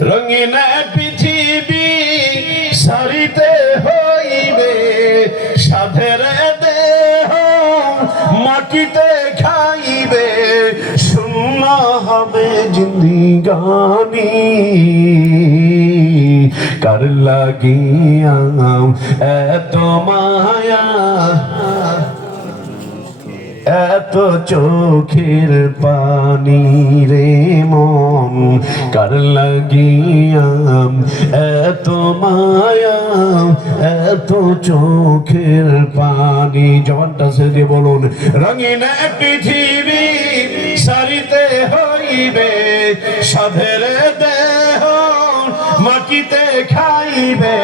রঙিন পৃথিবী সারিতে হইবে, সাধের দেহ মাটিতে খাইবে, শূন্য হবে জিন্দিগানি। কার লাগিয়া এত মায়া? এত চোখের পানি রে মন, কার লাগিয়াম এত মায়া, এত চোখের পানি। জবানটা সে দিয়ে বলুন, রঙিন পৃথিবী সারিতে হইবে, সাধের দেহ মাটিতে খাইবে,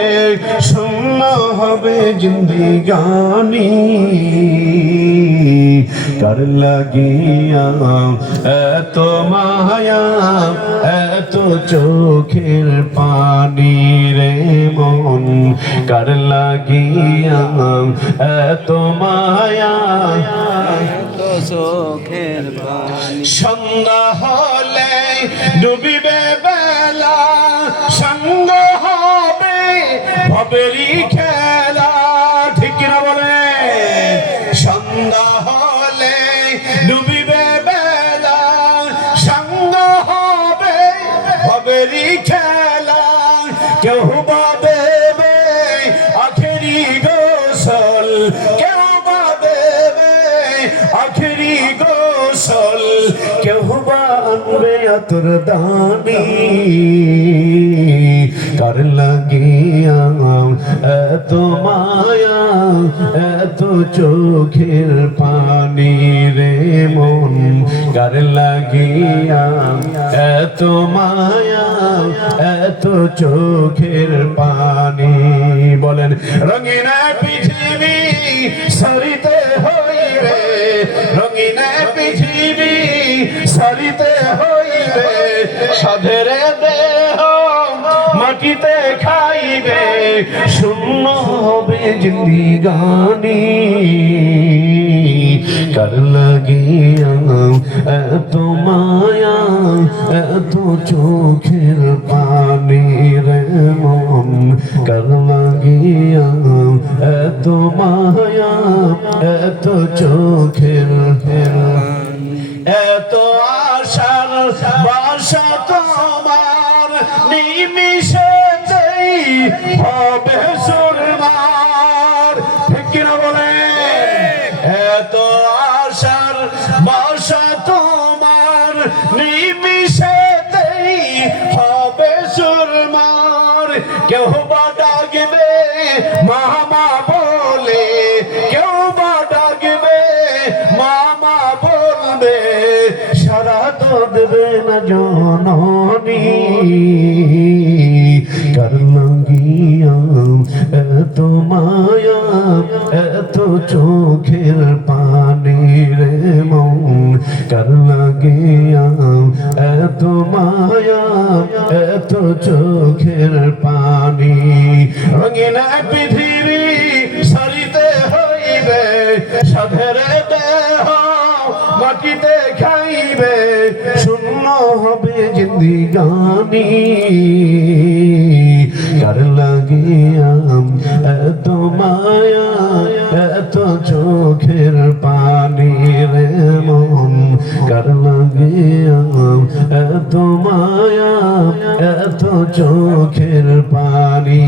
শূন্য হবে জিন্দিগানি। কার লাগিয়া। এত মায়া, এত চোখের পানি রে মন কার লাগিয়া। এত মায়া চোখের সন্ধ্যা হলে ডুবিবে বেলা সঙ্গ হবে ভবেরি খেলা। ঠিক না বলে? সন্ধ্যা ডুবিবে বেলা সঙ্গ হবে ভবেরি খেলা। কেউ বা দেবে আখেরি গোসল, কেউ বা দেবে আখেরি গোসল, কেউ বা আনবে আতর দানি কার লাগিয়া এত মায়া, এত চোখের রে মন কার লাগিয়া, এত মায়া, এত চোখের পানি। বলেন, রঙিন পৃথিবী সরিতে হইবে, রঙিন পৃথিবী সরিতে হইবে। সাধের দেহ মাটিতে খাইবে শূন্য হবে জিন্দিগানি কার লাগিয়া এত মায়া, এত চোখের পানি রে মন। কার লাগিয়া এত মায়া, এত চোখের ঠিক কিনা বলে? এত আশার বাসা তোমার নিমিশেতেই হবে সুরমার কেউ বা ডাকবে মামা বলে। কেউ বা ডাকবে মামা বলবে। সারা তো দেবে না জননী। কার লাগিয়া এত মায়া, এত চোখের পানি রে মন। কার লাগিয়া এত মায়া, এত চোখের পানি। রঙিন পৃথিবী সারিতে হইবে সাধের মাটিতে খাইবে, শূন্য হবে জিন্দিগানি কার লাগিয়াম এত মায়া, এত চোখের পানি রে মন। কার লাগিয়াম এত মায়া, এত চোখের পানি